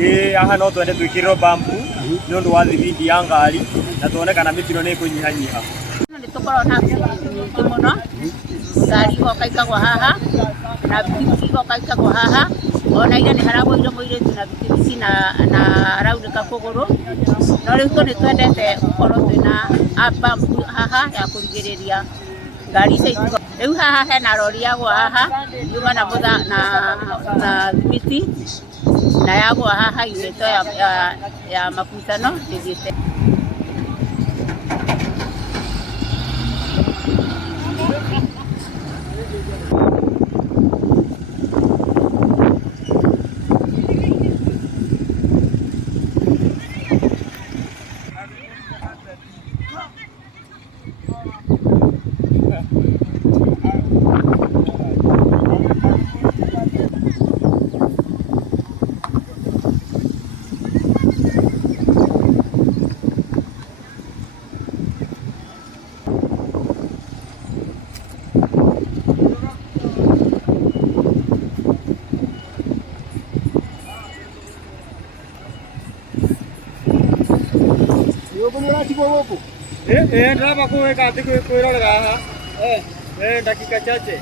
aha no twende twikirwo bambu ni undu wa thibindi ya ngari na tuone kana mitino ni kunyihanyiha. Nĩ tũkorwo na nyingĩ mũno, ngari igoka ikagwa haha na bikibiki igoka ikagwa haha, ona ira nĩ haragũire mũirĩtu na bikibiki na araunĩka kũgũrũ, no rĩu nĩ twendete gũkorwo twĩna bambu haha ya kũrigĩrĩria ngari icio itigo. Rĩu haha hena rori yagwa haha yuma na thimiti na yagwa haha yunĩtwo ya makutano ĩthiĩte. Ndaraba kuweka ati kwirorera haha dakika chache.